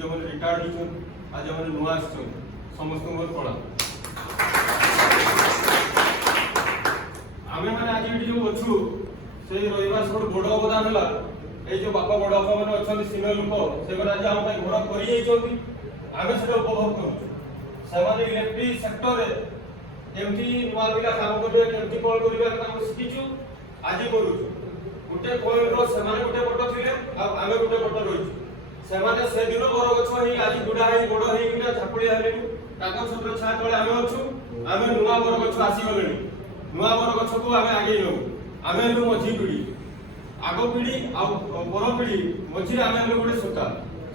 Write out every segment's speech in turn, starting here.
जो मैंने रिटायर्ड होछन आज मैंने नुआ आछन समस्त मोर प्रणाम। आमे माने आज एठी जो अछु से रहिबा सब बड़ अवदान होला ए जो बापा बड़ बापा माने अछन सिनियर लोक से माने आज हम घर करि जाइछोंती आमे सेटा उपभोग करू से माने इलेक्ट्रिक सेक्टर रे केमती नुआ पिला काम करबे केमती कॉल करिबा काम सिखिछु आज करू गुटे पॉइंट रो से माने गुटे पट थिले आ आमे गुटे पट रहिछु से माने से दिन बर गछ ही आज गुडा ही बड़ ही किना झापुली हेलेनु ताको छत्र छा तळे आमे अछु आमे नुआ बर गछ आसी गलेनु नुआ बर गछ को आमे आगे नो आमे नु मझी पीढ़ी आगो पीढ़ी आ पर पीढ़ी मझी आमे नु गुटे सुता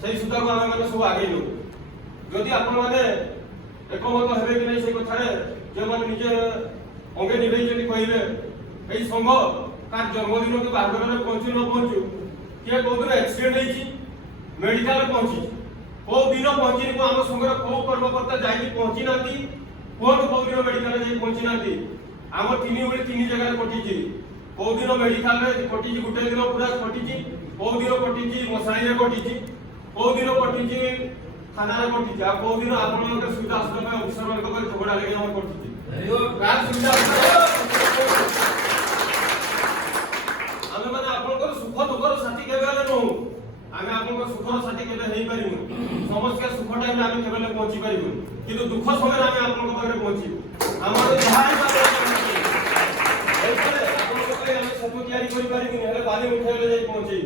सेही सुता को आमे माने सब आगे नो जदि आपण माने एकमत हेबे कि नै से कथारे जे माने निजे अंगे निभेई जदि कहिबे एई संघ कार जन्मदिन के बाहर में पहुंचू न पहुंचू किए को दिन एक्सीडेंट होई मेडिकल पहुंची को दिन पहुंची को हम संघ को कर्मकर्ता जाई पहुंची नाती कोन को दिन मेडिकल जाई पहुंची नाती हम तीन बेले तीन जगह कटिची को दिन मेडिकल रे कटिची गुटे दिन पूरा कटिची को दिन कटिची मसाई रे कटिची को दिन कटिची थाना रे कटिची आ को दिन आपन के सुविधा असुविधा में अफसर मान को झगड़ा लगे हम कटिची कार सुविधा आमे माने आपनकर सुख दुखर साथी केबे आले नो आमे आपनकर सुखर साथी केबे हेई परिमु समस्त के सुख टाइम आमे केबे पहुंची परिमु किंतु दुख समय आमे आपनकर पाखरे पहुंची हमर जहाई बात एतरे आपनकर पाखरे आमे सब तैयारी करि परिमु हेले बाली उठेले जाई पहुंची।